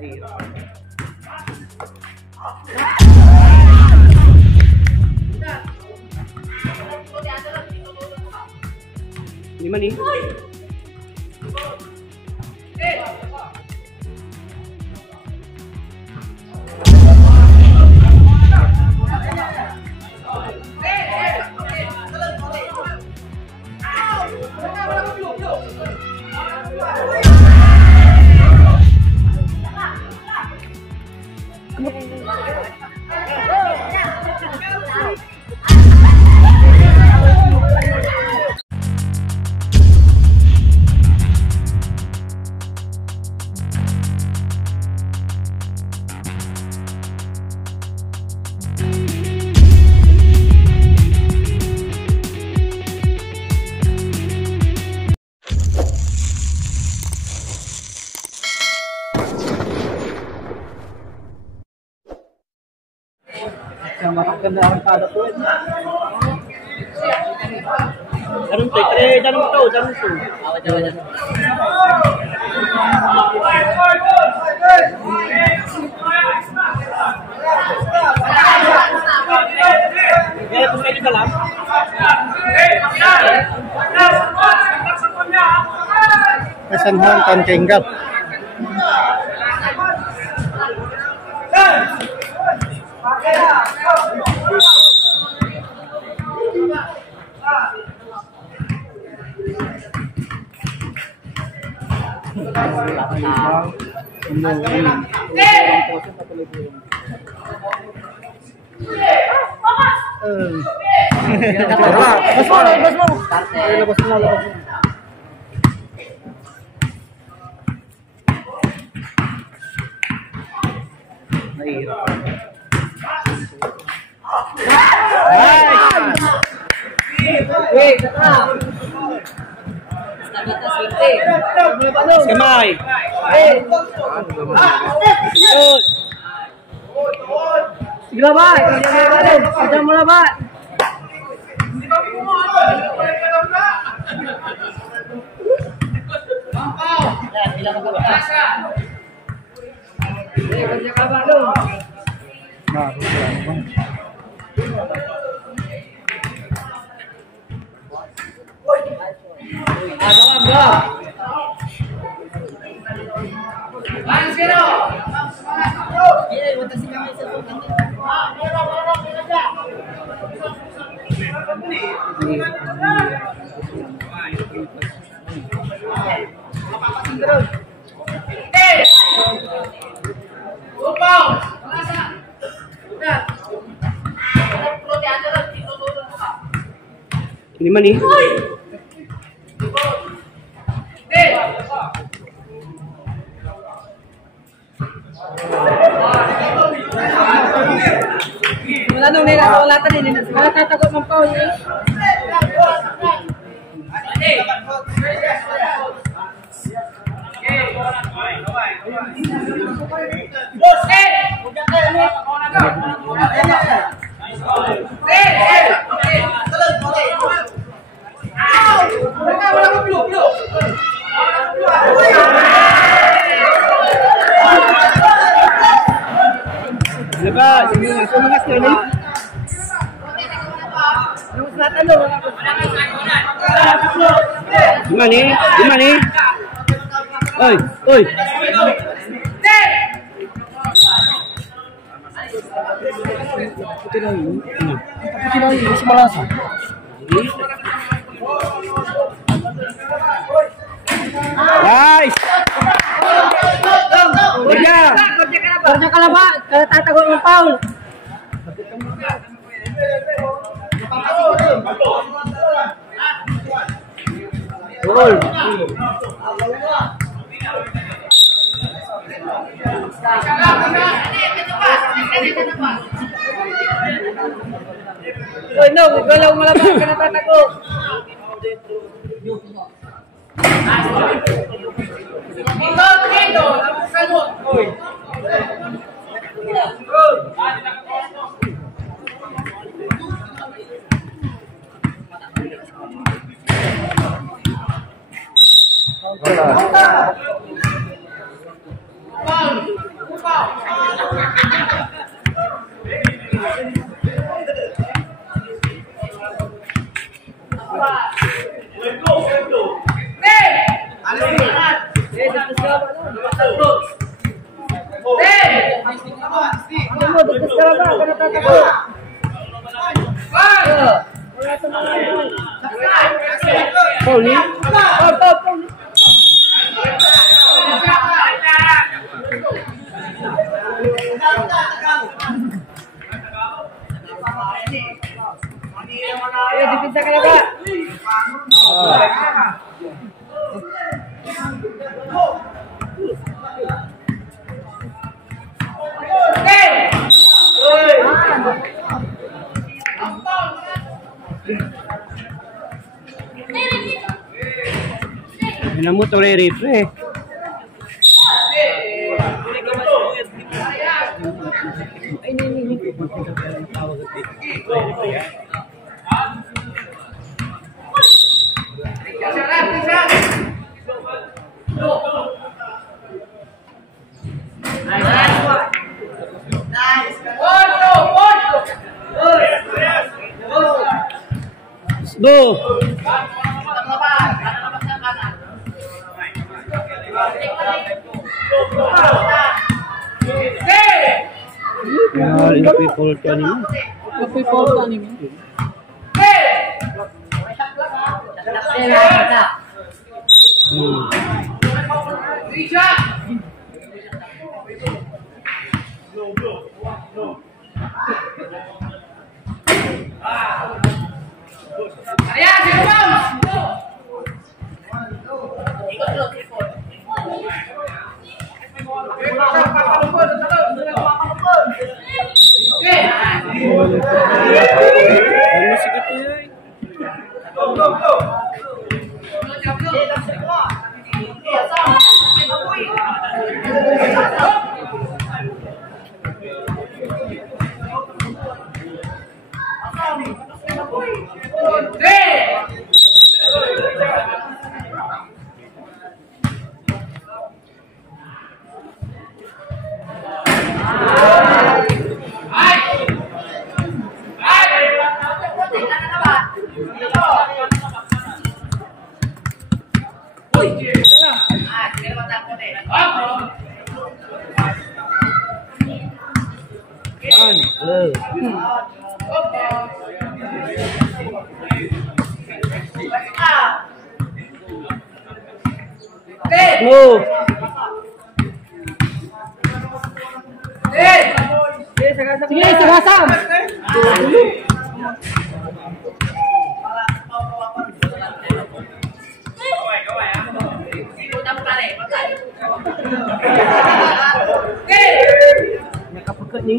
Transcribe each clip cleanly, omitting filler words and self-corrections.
Lima nih. Jangan Kesanhan kan kenggap. Semai. Gila baik, sudah mulai baik. Ini mana nih? Wala nung nagkakulatan din. Wala tatakot ng pao niya. Lepas, ini langsung mengasih ini. Gimana nih? Gimana nih? Oi, oi. Putih lagi, masih malas. Guys. Kerja kalah Pak, kalau tak takut Paul. Gol. No, kalau malabas ka na tatakot. Bola. Dipisahkan apa? Namu tolerate. Go. Ini people tani. People tani. Sige, sagasam. Nakapagkat ni.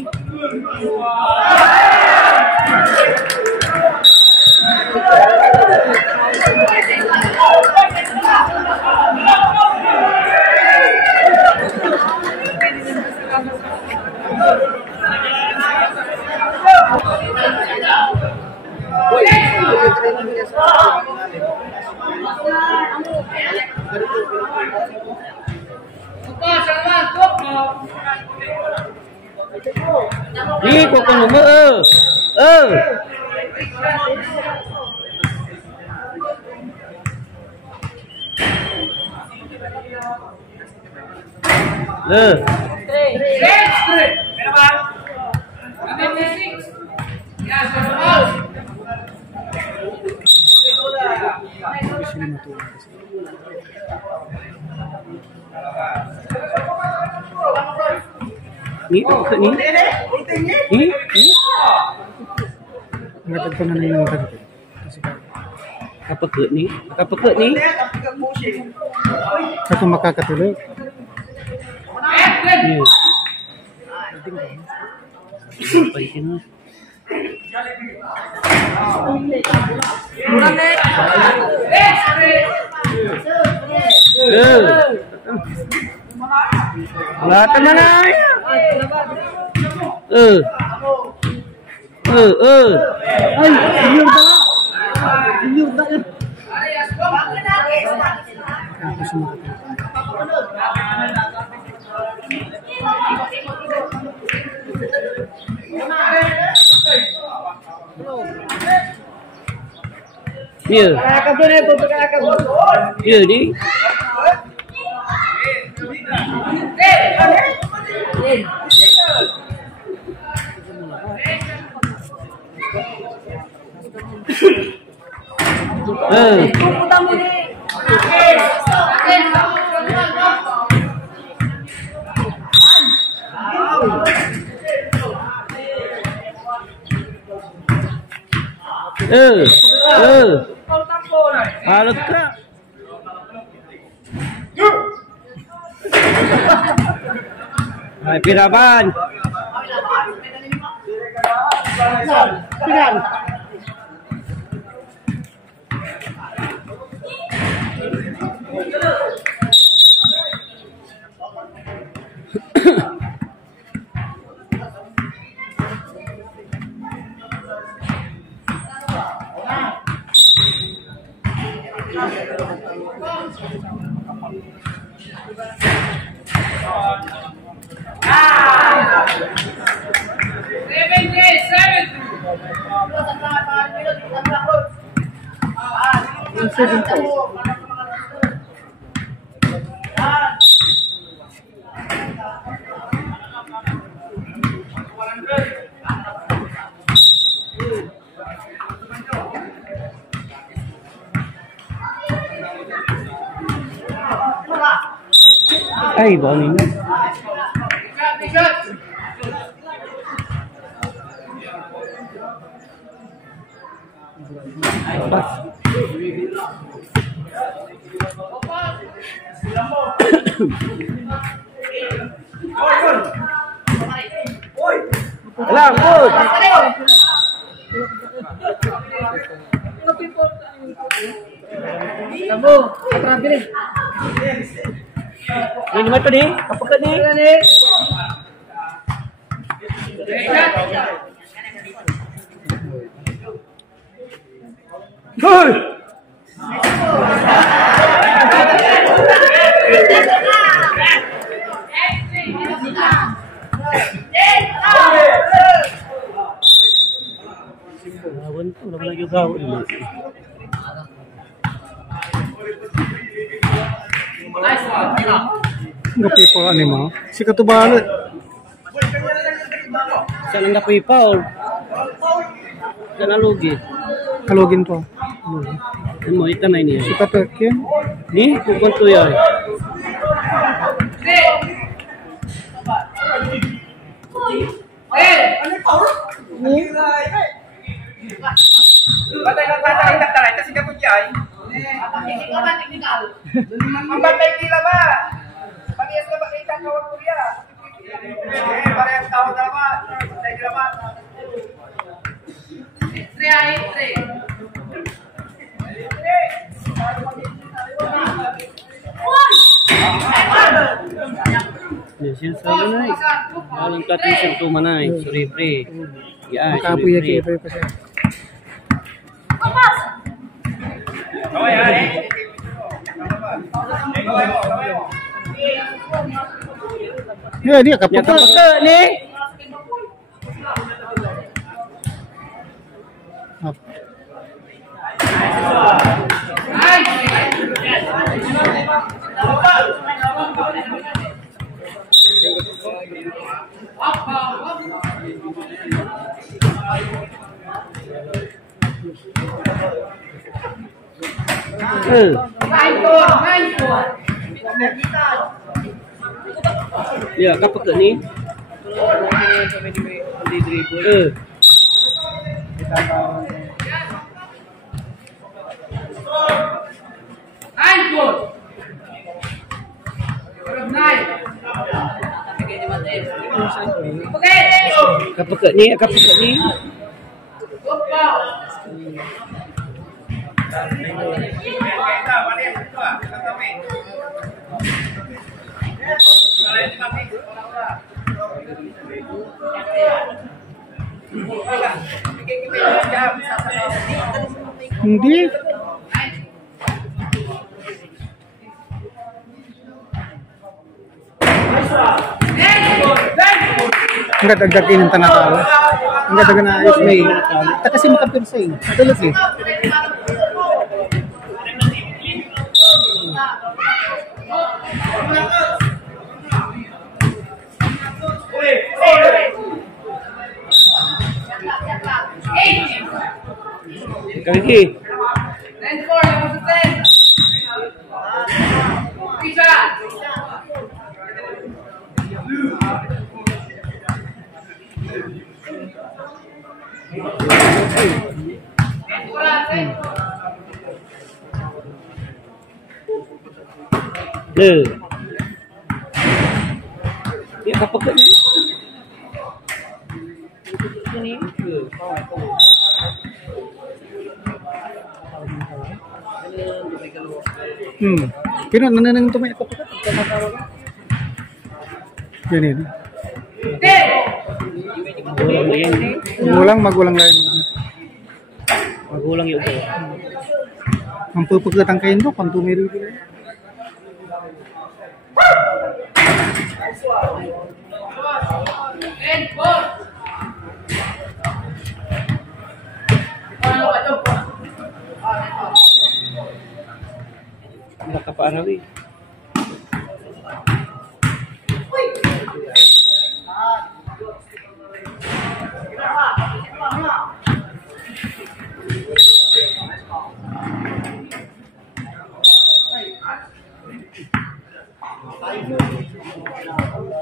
Ni kok kan nomor ni ke ni Ngatag na na yung tagto. kapagkat ni Kato makakatuloy. ni sampai sini lah teman ay Ay, inyur ba? Ako sumakot. Ya. Kalakabun na ito, kalakabun. Ya ni. Putang mo ni. Halok ka. Ay, piraban. Tingnan. Ay, bawal ninyo. Alam, good. Kamu, terakhir. Ini gimana nih? Apa ke nih? Gol. Lawan tuh lawan juga ini. Enggak people animal. Si ketubalo. Sana nggak pipaul. Sana lugi. Kalugin to. Ano mo itan na ini? Si Papekin. Ni kung to yan. Patay ng tatay ng taray kasi kapag yan. Mabatay kila ba? Pag-ias ka ba kita kawag ko yan? Parehas tawag na ba? Patay kila ba? Siya sa na. Alang katin sa tumanay. Sorry pre. Ya, Makapuya kaya pa siya. Kaway ha eh. Ya, dia kapag. Ni. Ya, kapag ni. Kapag ni. Hindi. Enggak dagdakin ng tanakalo. Enggak dagan na ayos may. Ta kasi makapirsay. Adulot eh. Kaki. Dia apa ke ni? Kira nananang tumay ko pa. Yan. Magulang lain. Magulang yung Ang pupagkatang kain do, kung tumiri ko. Nakapaaraw eh.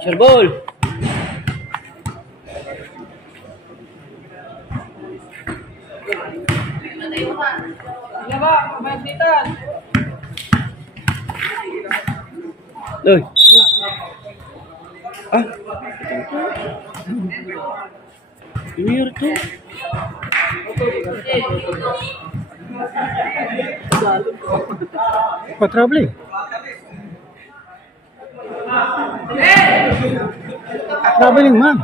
Serbol. Iya, Pak. Pemetitan. Loh. Ah. Ini tuh. Apa trouble? Traveling man.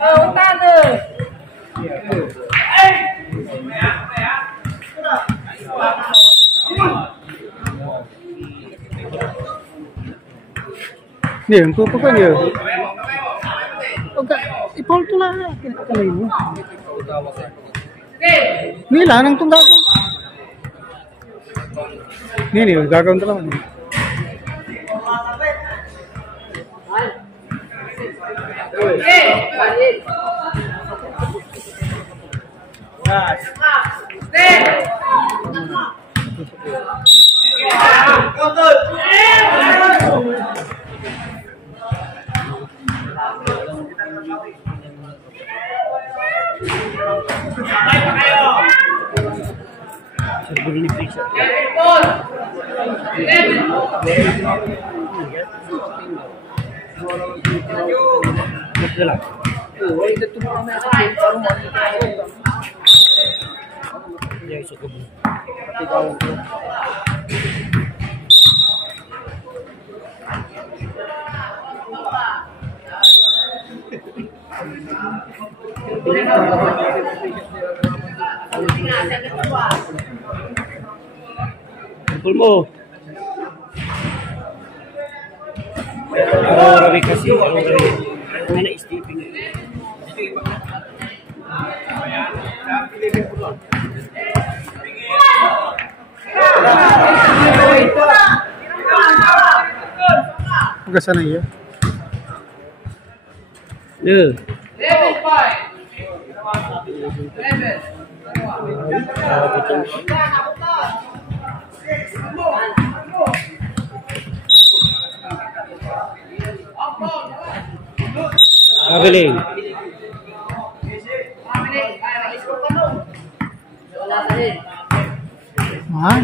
Hutan tuh. Ni, ang pupukan niya. Ipol to lang. Kalay mo. Nila, nang itong gagawin. Ni, gagawin to lang. Serbol ni Frisa. Betul. Ya isu kebun. Kumpul mo. Rawi kasih. Mana istipin. Agak sana ya. Level 5. Traveling. Man.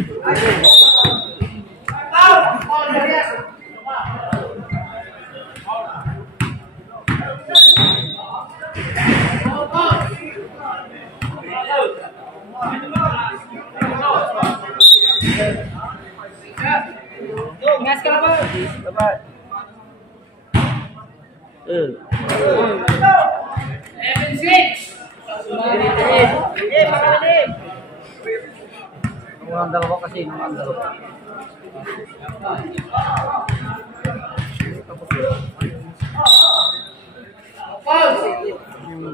Ingat sekali, Pak. Orang dalawa kasi, orang dalawa.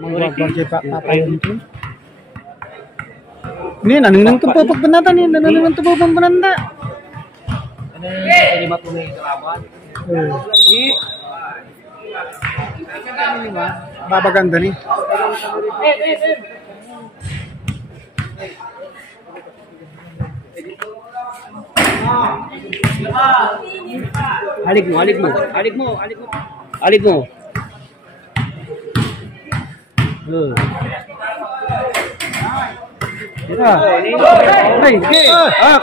Mga Pak papayon itu. Ini nanang nang tupo pagbanata ni, nanang nang tupo pagbanata. Ini 50 nih kelaban. Ini Babaganda nih. alik mo.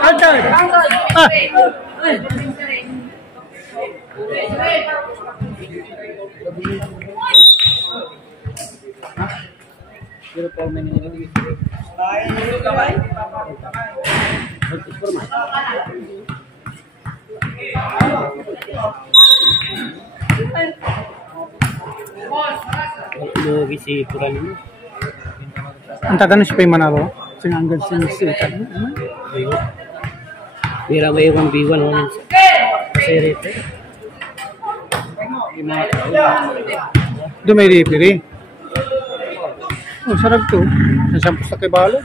Kantan. Isi kurang ini. Ang tatanong siya pa yung manalo. Sinanggan sinisikan. Bira may ibang biwan naman sa rete. Doon may referee. Oh, sarap to. Nasampas sa kay Balo.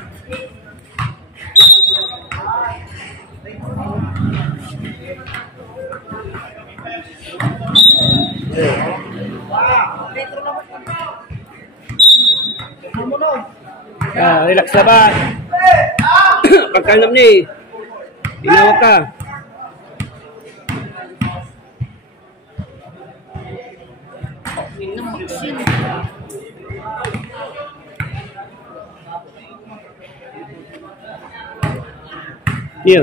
Relax laban. Pagkalap ni. Inawak ka. Iya.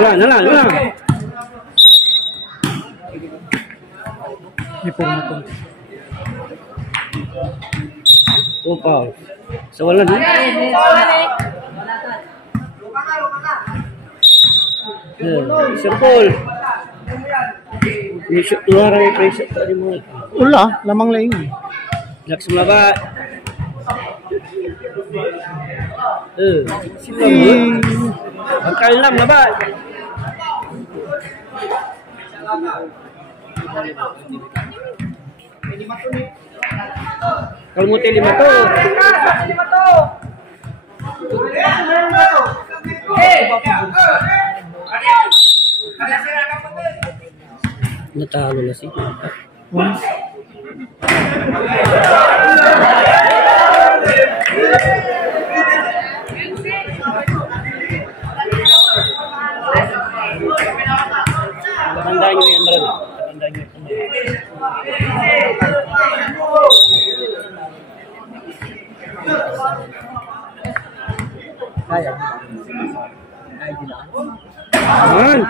Nalang. May forma to. Umpaw. So wala din. Sir Paul. Isip tuwa rin yung presyo tadi mo. Ula, lamang lang yun. Relax mo ba? Sila mo. Pagkalam na ba? Kalau mau lima tuh. Natalo na sih. Tandanya yang berapa? Tandanya. Aman.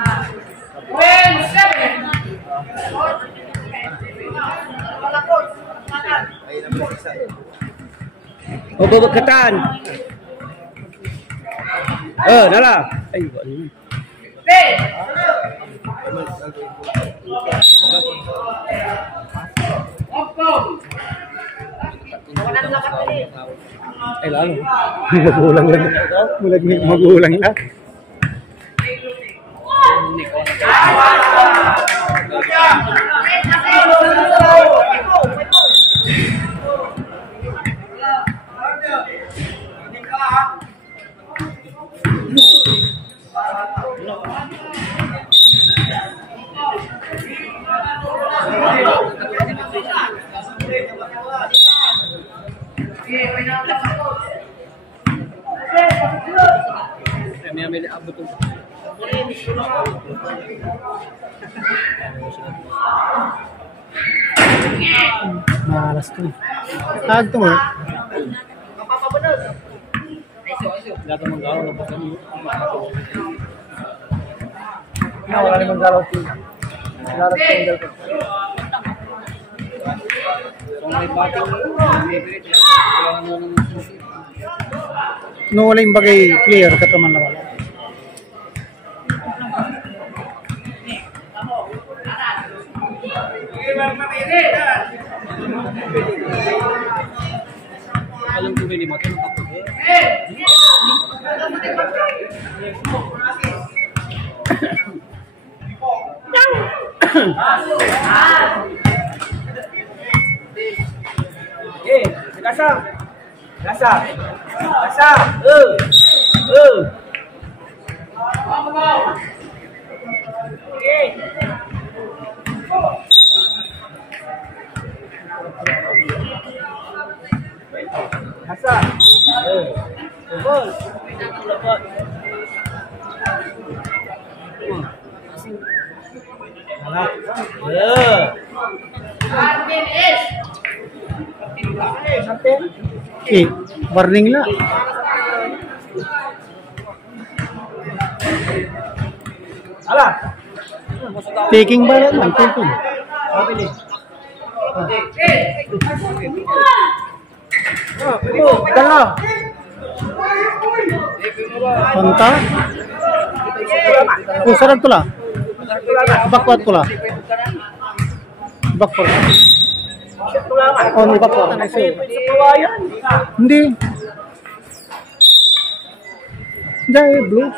Oh, babagkatan. Nala. Ay, ano? Ay, lalo. Magulang lang. Magulang lang. May abot to. Malas to. Tag to mo. Dato manggalaw na pa kami. Wala naman galaw to. Larat single ko. May bating. No, wala yung bagay player kataman na wala. Alam ko ba lima ito? Gasa. Hasan. Gol. Warning lah. Alah. Taking ba yan? Taking. Dala. Panta. Sarap to lah. Backward ko lah. Backward. Oh, ni backward. Hindi. Dahil blue.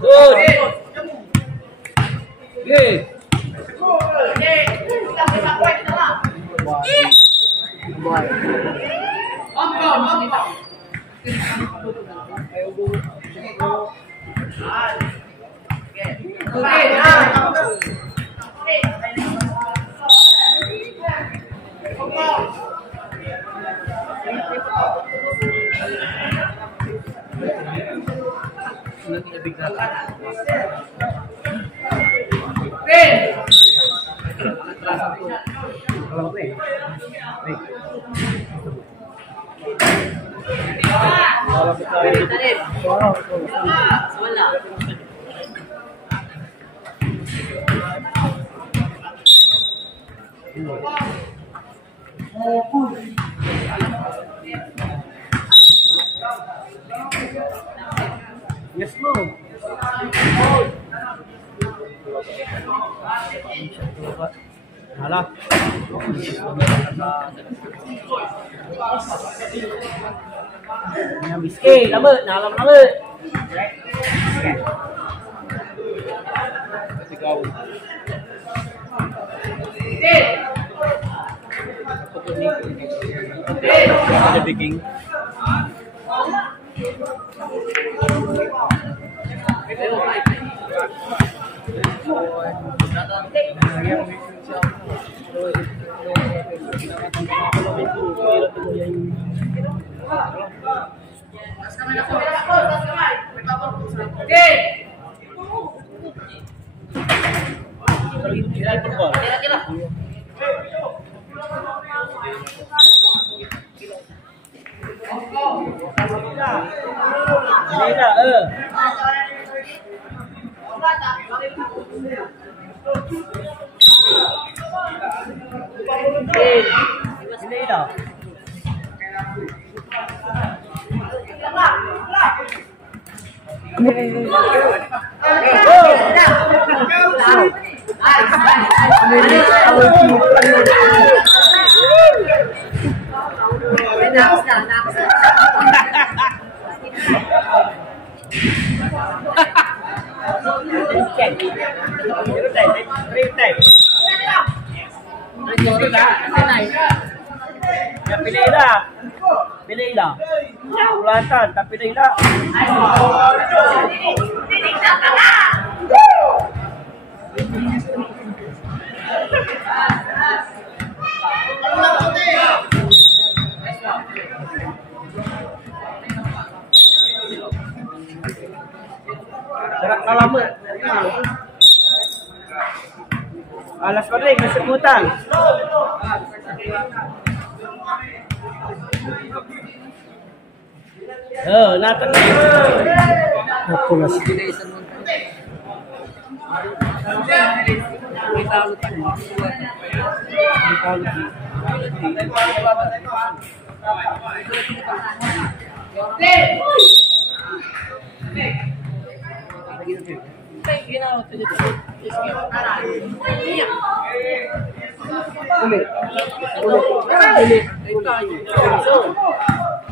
Good. Okay. Yes, mo. Hala. Lama, dalam lama. Ada baking. Pilih dah. Ulatan tak pilih dah. Gerak lama. Alas paling masuk hutang. Nak tak? Aku lah.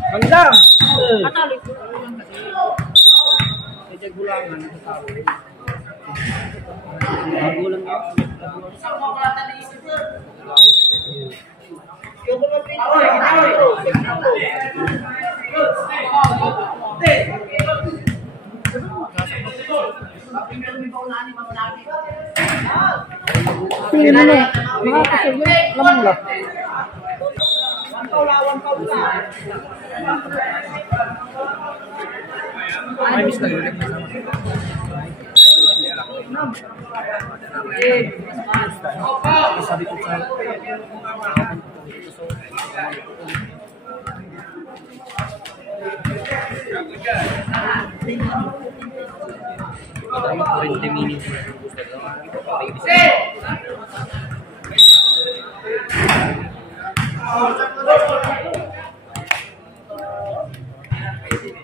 Mangdam. Tingin mo na. Mga kasulyo. Lamang lang. Tama, 20 minutes.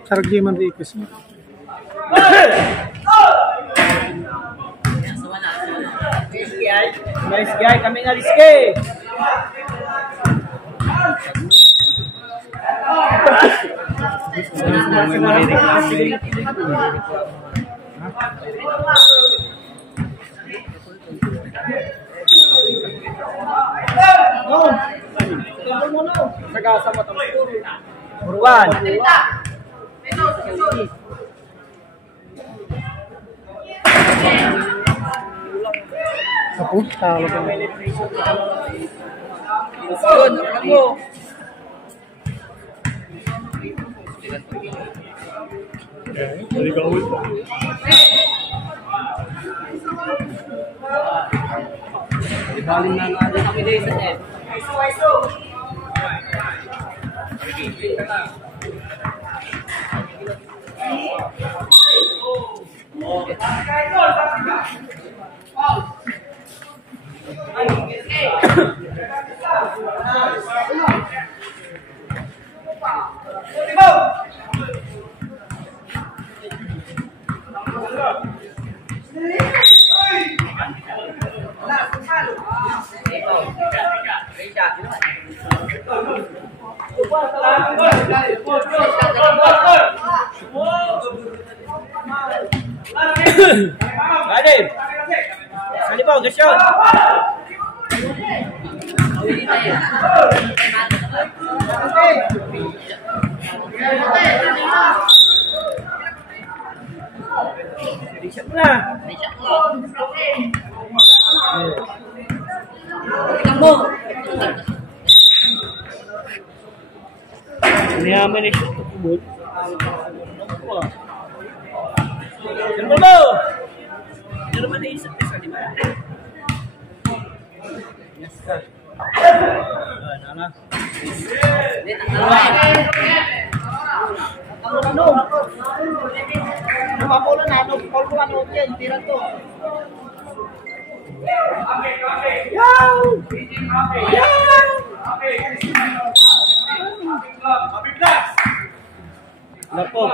Sarag di man di kasi. Nice guy, kami nga Rizky. Buruan. Ako, talo ka. Ibaling na natin kami din sa net. Adem, salibaw, gasyon. Reset mo na. Niyaman na siya tukubot. Yan mo mo! Yan naman na isip isa, di ba? Yes, sir. Nana. Nako.